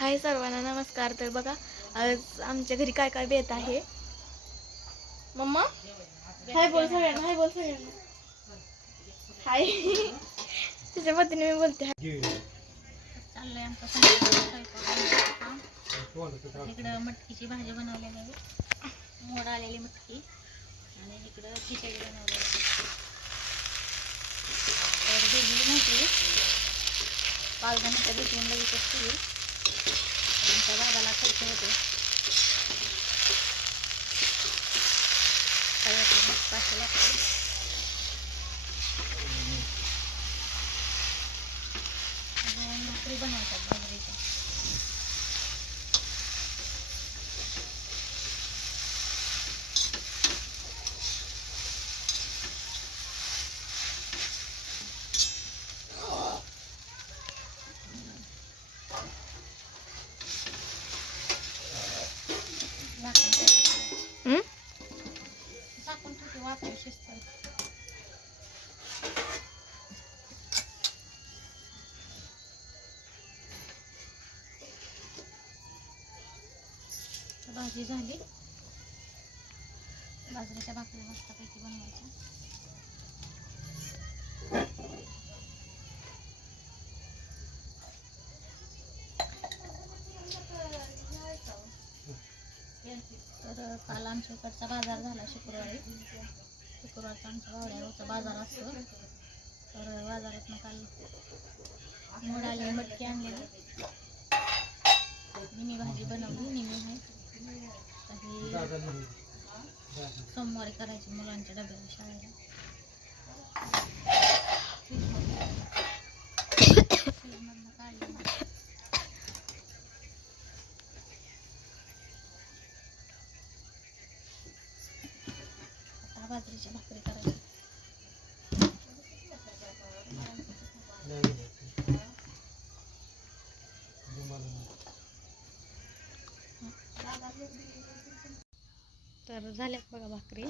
हाय सर्वांना नमस्कार. तर बघा आज आमच्या घरी काय काय बेत आहे? मम्मा? हाय बोल सगळ्यांना हाय बोल सगळ्यांना. हाय. त्याच्या पतीने मी बोलते. हाय. चाललंय आमचा इकडं मटकीची भाजी बनवलेली आहे. मोड आलेली मटकी. आणि इकडं खिचडी बनवलेली तर भिजली लगेच banget ya kayak lemak pas lemak Aduh, nak terubah भाजी झाली. बाजरीच्या भाकरी मस्तपैकी बनवायच्या. तर काल आमच्या इकडचा बाजार झाला शुक्रवारी. शुक्रवारचा आमच्या वावड्यावरचा बाजार असतो. तर बाजारात काल मोड मटकी आणलेली. सोमवारी करायची मुलांच्या डब्याला शाळेला फ्रीजमधनं काढली. आता बाजरीच्या भाकरी करायच्या तर झाल्यात बघा भाकरी.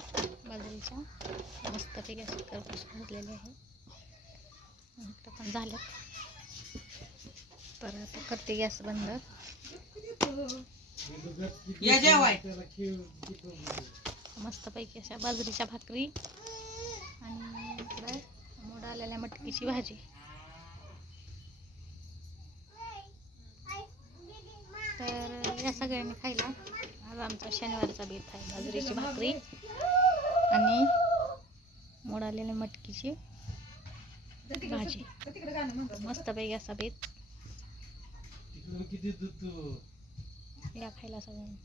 बाजरीच्या मस्तपैकी अशी करपूस भाजलेली आहे. पण झाल्यात. तर आता करते गॅस बंद. मस्तपैकी अशा बाजरीच्या भाकरी आणि इकडं मोड आलेल्या मटकीची भाजी. तर या सगळ्यांनी खायला. आज आमचा शनिवारचा बेत आहे बाजरीची भाकरी आणि मोडालेल्या मटकीची भाजी. मस्तपैकी असा बेत. या खायला सगळ्यांनी.